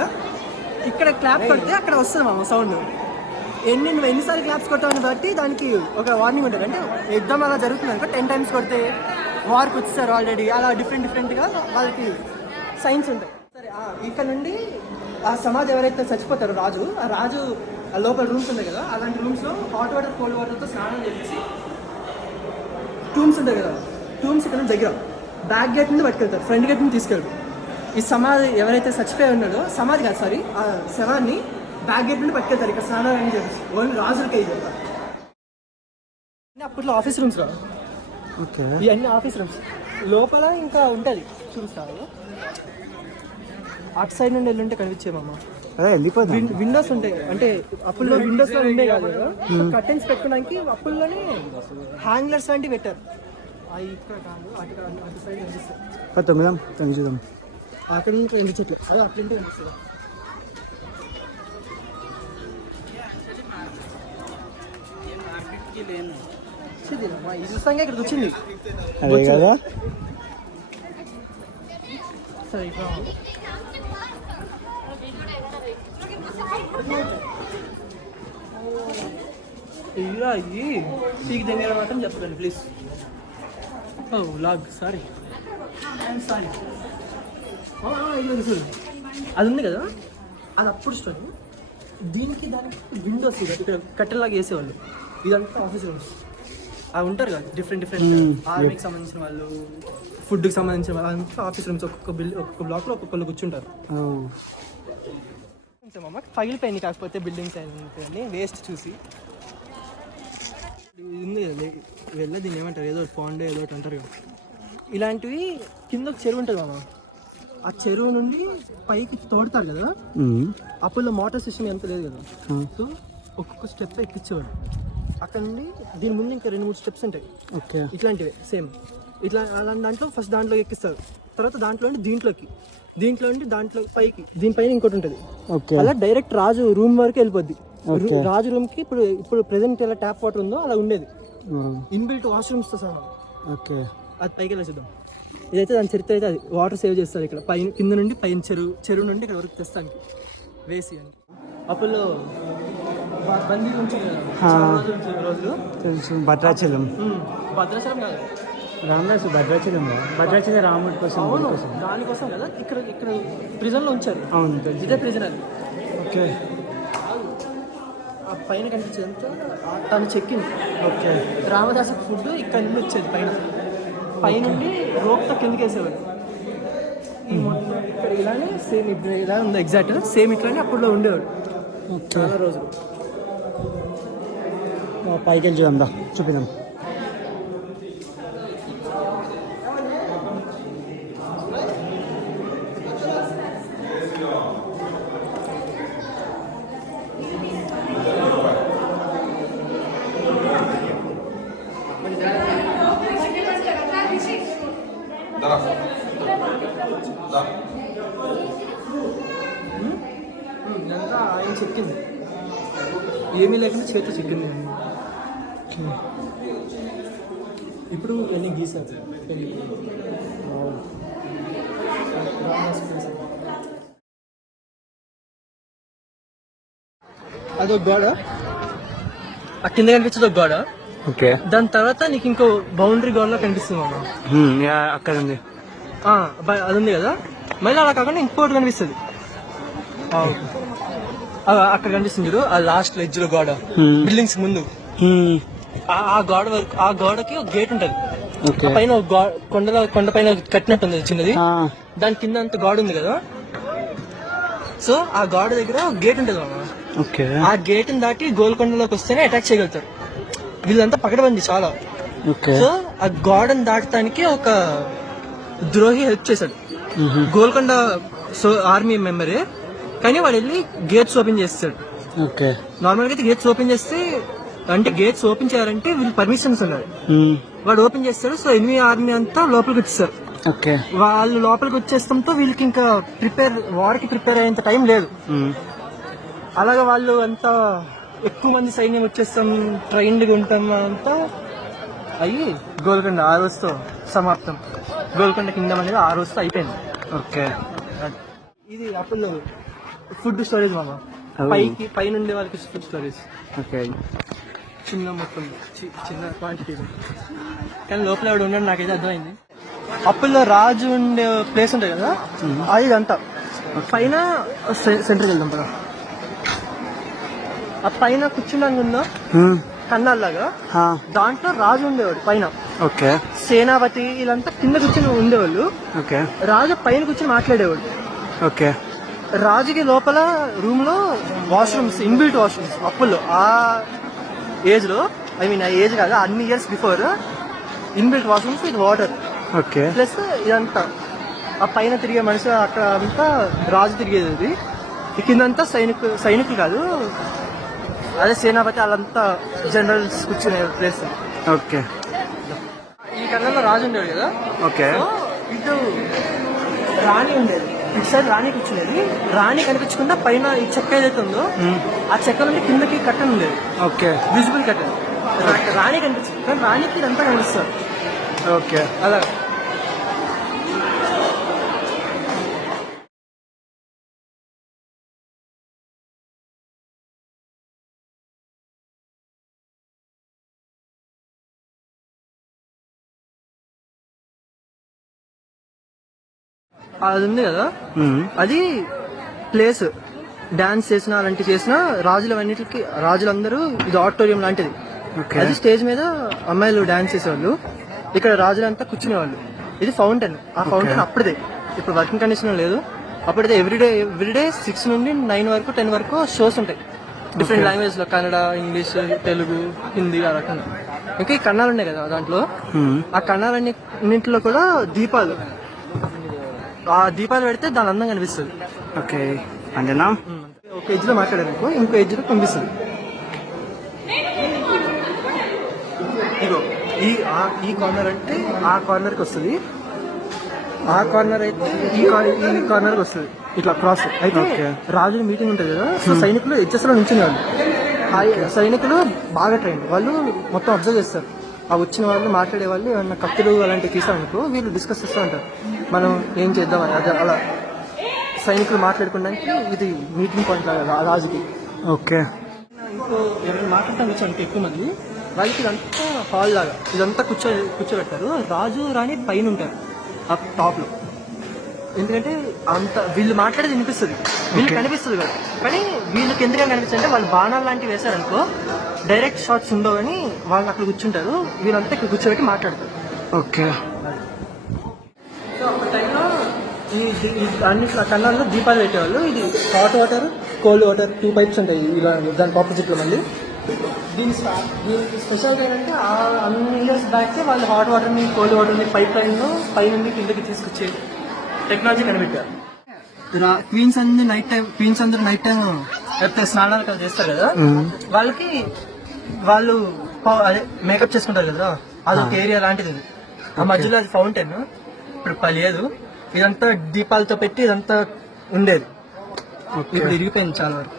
కదా, ఇక్కడ క్లాప్ కొడితే అక్కడ వస్తుంది మామ సౌండ్. నువ్వు ఎన్నిసార్లు క్లాప్స్ కొట్టావని బట్టి దానికి ఒక వార్నింగ్ ఉంటుంది. అంటే యుద్ధం అలా జరుగుతుంది అనుకో, 10 times కొడితే వార్కి వచ్చేసారు ఆల్రెడీ, అలా డిఫరెంట్గా వాళ్ళకి సైన్స్ ఉంటాయి. సరే, ఇక్కడ నుండి ఆ సమాధి ఎవరైతే చచ్చిపోతారో రాజు, ఆ రాజు ఆ లోపల రూమ్స్ ఉంటాయి కదా, అలాంటి రూమ్స్లో హాట్ వాటర్ కోల్డ్ వాటర్తో స్నానం చేసి టూమ్స్ ఉంటాయి కదా, టూమ్స్ ఇక్కడ నుంచి దగ్గర బ్యాక్ గేట్ నుండి పట్టుకెళ్తారు, ఫ్రంట్ గేట్ నుండి తీసుకెళ్తారు. ఈ సమాధి ఎవరైతే చచ్చిపోయి ఉన్నాడో, సమాధి కాదు సారీ, ఆ శవాన్ని బ్యాక్ గేట్ నుండి పట్టుకెళ్తారు. ఇక్కడ స్నానాలు అని చెప్పేసి ఓన్లీ రాజులకి చెప్తారు. అప్పట్లో ఆఫీస్ రూమ్స్ రా, ఓకే, ఇవన్నీ ఆఫీస్ రూమ్స్. లోపల ఇంకా ఉంటుంది చూపిస్తారు, అటు సైడ్ నుండి వెళ్ళుంటే కనిపించేమమ్మా. విండోస్ ఉంటాయి, అంటే అప్పుల్లో విండోస్ లో ఉండే కాదు కదా, కర్టెన్స్ పెట్టుకోవడానికి అప్పుల్లోనే హ్యాంగ్లర్స్ లాంటివి పెట్టారు. ఇక్కడ కాదు, అటు సైడ్ కనిపిస్తాయి, చూద్దాం. అక్కడ నుంచి కనిపించట్లేదు, అదే అట్లంటే కనిపిస్తుంది. ఇది చూస్తాగా ఇక్కడికి వచ్చింది కదా. సరే, ఇలా ఇది పీక్ దగ్గర మాత్రం చెప్పండి please. Log sorry, I'm sorry. చూడు, అది ఉంది కదా, అది అప్పుడు స్టోరీ. దీనికి దానికి విండోస్ ఇక్కడ కట్టెలాగా వేసేవాళ్ళు. ఇదంతా ఆఫీస్ రూమ్స్, అవి ఉంటారు కదా డిఫరెంట్ ఆర్మీకి సంబంధించిన వాళ్ళు, ఫుడ్కి సంబంధించిన వాళ్ళు, అంతా ఆఫీస్ రూమ్స్. ఒక్కొక్క బ్లాక్లో ఒక్కొక్కళ్ళు కూర్చుంటారు. అమ్మ పగిలిపోయింది, కాకపోతే బిల్డింగ్స్ అయిపోయింది వేస్ట్ చూసి. ఉంది కదా వెళ్ళ, దీన్ని ఏమంటారు, ఏదో పాండ్ ఏదో ఒకటి అంటారు కదా. ఇలాంటివి కింద ఒక చెరువు ఉంటుంది అమ్మ, ఆ చెరువు నుండి పైకి తోడుతారు కదా. అప్పుడు మోటార్ సిస్టమ్ ఎంత లేదు కదా, సో ఒక్కొక్క స్టెప్ ఎక్కించేవాడు. అక్కడ నుండి దీని ముందు ఇంకా 2-3 స్టెప్స్ ఉంటాయి. ఓకే, ఇట్లాంటివి సేమ్ ఇట్లా. అలాంటి దాంట్లో ఫస్ట్ దాంట్లో ఎక్కిస్తారు, తర్వాత దాంట్లో నుండి దీంట్లో నుండి దాంట్లో పైకి, దీనిపైన ఇంకోటి ఉంటుంది. అలా డైరెక్ట్ రాజు రూమ్ వరకు వెళ్ళిపోద్ది. రాజు రూమ్ కి ఇప్పుడు ప్రెసెంట్ ఎలా ట్యాప్ వాటర్ ఉందో అలా ఉండేది, ఇన్బిల్ట్ వాష్రూమ్స్ తో సహా. ఓకే, అది పైకి వెళ్ళి చూద్దాం. ఇదైతే దాని చరిత్ర అయితే, అది వాటర్ సేవ్ చేస్తారు ఇక్కడ పైన, కింద నుండి పైన చెరువు నుండి ఇక్కడ వరకు తెస్తానికి వేసి అని. అప్పుడు బందీ నుంచి రోజులు తెలుసు. భద్రాచలం కాదు, భద్రాచలం రాముడి కోసం. అవును, దానికోసం కదా ఇక్కడ ప్రిజన్ లో ఉంచారు. అవును, ఇదే ప్రిజన్ అది. ఓకే, ఆ పైన కనిపించేదంతా తను చెక్కింది. ఓకే, రామదాసు ఫుడ్ ఇక్కడ నుండి వచ్చేది పైనుండి రోప్తో కిందకి వేసేవాడు. ఈ మొత్తం ఇక్కడ ఇలానే సేమ్ ఇప్పుడు ఇలా ఉంది, ఎగ్జాక్ట్ సేమ్ ఇట్లానే అప్పుడులో ఉండేవాడు చాలా రోజులు. పైకి వెళ్ళి చూద్దాం, చూపిద్దాం. ఇదంతా ఆయన చెక్కింది, ఏమీ లేకుండా చేతితో చెక్కింది. ఇప్పుడు ఎన్ని గీసారు. అదొక గోడ, ఆ కింద కనిపించేది ఒక గోడ. ఓకే, దాని తర్వాత నీకు ఇంకో బౌండరీ గోడలో కనిపిస్తుంది అక్కడ ఉంది. అది ఉంది కదా, మళ్ళీ అలా కాకుండా ఇంకోటి కనిపిస్తుంది అక్కడ కనిపిస్తుంది చూడు, ఆ లాస్ట్ ఎడ్జ్ లో గోడ, బిల్డింగ్స్ ముందు. ఆ గోడ వరకు, ఆ గోడకి ఒక గేట్ ఉంటది. పైన కొండ పైన కట్టినట్టుంది చిన్నది, దాని కింద అంత గోడ ఉంది కదా. సో ఆ గోడ దగ్గర గేట్ ఉంటది మామ. ఆ గేట్ ని దాటి గోల్కొండలోకి వస్తేనే అటాక్ చేయగలుగుతారు. వీళ్ళంతా పకడబంది చాలా. సో ఆ గోడను దాటడానికి ఒక ద్రోహి హెల్ప్ చేశాడు, గోల్కొండ ఆర్మీ మెంబరే, కానీ వాడు వెళ్ళి గేట్స్ ఓపెన్ చేస్తాడు. నార్మల్ గా అయితే గేట్స్ ఓపెన్ చేస్తే, అంటే గేట్స్ ఓపెన్ చేయాలంటే వీళ్ళు పర్మిషన్స్ ఉన్నాయి. వాడు ఓపెన్ చేస్తాడు, సో ఎనిమి ఆర్మీ అంతా లోపలికి వచ్చేస్తారు. వాళ్ళు లోపలికి వచ్చేస్తాంతో వీళ్ళకి ఇంకా వార్కి ప్రిపేర్ అయ్యేంత టైం లేదు. అలాగే వాళ్ళు అంతా ఎక్కువ మంది సైన్యం వచ్చేస్తాం, ట్రైన్డ్గా ఉంటాం అంతా అయ్యి గోల్కొండ ఆ రోజుతో సమాప్తం. గోల్కొండ కింగ్డమ్ అనేది ఆ రోజుతో అయిపోయింది. ఓకే, ఇది అప్పుడు ఫుడ్ స్టోరేజ్ మామ. Oh. పైన ఉండే వాళ్ళకి ఫుడ్ స్టోరేజ్. ఓకే. చిన్న మొత్తం చిన్న క్వాంటిటీ, కానీ లోపల ఎవడు ఉండడు నాకైతే అర్థమైంది. అప్పుల్లో రాజు ఉండే ప్లేస్ ఉంటుంది కదా, అది ఇదంతా. పైన సెంటర్కి వెళ్దాం కదా, ఆ పైన కూర్చున్నాక ఉందా కన్నాల్లాగా, దాంట్లో రాజు ఉండేవాడు పైన. ఓకే. సేనాపతి వీళ్ళంతా కింద కూర్చొని ఉండేవాళ్ళు. ఓకే. రాజు పైన కూర్చొని మాట్లాడేవాడు. ఓకే. రాజుకి లోపల రూమ్ లో వాష్రూమ్స్, ఇన్బిల్ట్ వాష్రూమ్స్ అప్పుల్లో, ఆ ఏజ్ లో, ఐ మీన్ ఆ ఏజ్ కాదు, అన్ని years before inbuilt washrooms with water. Okay. Plus ఇదంతా ఆ పైన తిరిగే మనిషి, అక్కడ అంతా రాజు తిరిగేది. అది ఈ కిందంతా సైనికులు కాదు, అదే సేనాపతి వాళ్ళంతా జనరల్స్ కూర్చునే ప్లేస్. ఓకే. ఈ కన్నంలో రాజు ఉండేది కదా. ఓకే. ఇటు రాణి ఉండేది, ఇటు సైడ్ రాణి కూర్చునేది. రాణి కనిపించకుండా పైన ఈ చెక్క ఏదైతే ఉందో ఆ చెక్క నుండి కిందకి కట్టన్ ఉండేది. ఓకే. విజిబుల్ కట్టన్. రాణి కనిపించింది, కానీ రాణికి ఇదంతా కనిపిస్తారు. ఓకే. అలా అది ఉంది కదా, అది ప్లేస్. డాన్స్ చేసినా అలాంటివి చేసినా రాజులన్నిటికి, రాజులందరూ ఇది ఆడిటోరియం లాంటిది. అది స్టేజ్ మీద అమ్మాయిలు డాన్స్ చేసేవాళ్ళు, ఇక్కడ రాజులంతా కూర్చునేవాళ్ళు. ఇది ఫౌంటైన్. ఆ ఫౌంటైన్ అప్పుడే, ఇప్పుడు వర్కింగ్ కండిషన్ లేదు, అప్పుడైతే ఎవ్రీడే 6 నుండి 9 వరకు 10 వరకు షోస్ ఉంటాయి డిఫరెంట్ లాంగ్వేజ్ లో, కన్నడ, ఇంగ్లీష్, తెలుగు, హిందీ, ఆ రకంగా. ఇంకా ఈ కన్నాలు ఉన్నాయి కదా దాంట్లో, ఆ కన్నాలన్నింటిలో కూడా దీపాలు, ఆ దీపాలు పెడితే దాని అందం కనిపిస్తుంది. ఓకే. అంతేనా? ఒక ఎడ్జ్ లో మాట్లాడారనుకో, ఇంకో ఎడ్జ్ లో కనిపిస్తుంది. ఇగో ఈ కార్నర్ అంటే ఆ కార్నర్ కి వస్తుంది, ఆ కార్నర్ అయితే ఈ కార్నర్ కి వస్తుంది, ఇట్లా క్రాస్. అయితే రాజుల మీటింగ్ ఉంటుంది కదా, సో సైనికులు ఎడ్జెస్ లో నుంచునేవాళ్ళు. ఆ సైనికులు బాగా ట్రైన్, వాళ్ళు మొత్తం అబ్జర్వ్ చేస్తారు. ఆ వచ్చిన వాళ్ళు మాట్లాడే వాళ్ళు ఏమన్నా కత్తులు అలాంటివి తీసామనుకో, వీళ్ళు డిస్కస్ చేస్తూ ఉంటారు మనం ఏం చేద్దాం అది. అలా సైనికులు మాట్లాడుకోవడానికి ఇది మీటింగ్ పాయింట్ లాగా ఆ రాజుకి. ఓకే. ఇంకో ఎవరైనా మాట్లాడటానికి వచ్చాను ఎక్కువ మంది, వాళ్ళకి ఇదంతా హాల్ లాగా, ఇదంతా కూర్చోబెడతారు. రాజు రాణి పైన ఉంటారు ఆ టాప్ లో, ఎందుకంటే అంత వీళ్ళు మాట్లాడేది వినిపిస్తుంది, వీళ్ళకి కనిపిస్తుంది కదా. కానీ వీళ్ళకి ఎందుకని కనిపిస్తుంది అంటే, వాళ్ళు బాణాలు లాంటివి వేశారనుకో డైరెక్ట్ షాట్స్ ఉండవు, కానీ వాళ్ళు అక్కడ కూర్చుంటారు, వీళ్ళంతా ఇక్కడ కూర్చోబెట్టి మాట్లాడతారు. ఓకే. సో అప్పుడు టైంలో ఈ అన్ని కన్నాల్లో దీపాలు పెట్టేవాళ్ళు. ఇది hot water, cold water, 2 pipes ఉంటాయి ఇలా దానికి ఆపోజిట్ లో. మళ్ళీ దీనికి స్పెషాలిటీ ఏంటంటే, అన్ని ఇయర్స్ బ్యాక్ వాళ్ళు హాట్ వాటర్ ని, కోల్డ్ వాటర్ ని పైప్ లైన్ లో పై నుండి కిందకి తీసుకొచ్చే టెక్నాలజీ కనిపెట్టారు. క్వీన్స్ అందరూ నైట్ టైం లేకపోతే స్నానాలు కదా చేస్తారు కదా, వాళ్ళకి వాళ్ళు అదే మేకప్ చేసుకుంటారు కదా, అదొక ఏరియా లాంటిది. ఆ మధ్యలో అది ఫౌంటైన్, ఇప్పుడు లేదు. ఇదంతా దీపాలతో పెట్టి ఇదంతా ఉండేది, ఇప్పుడు ఇరిగిపోయింది చాలా వరకు.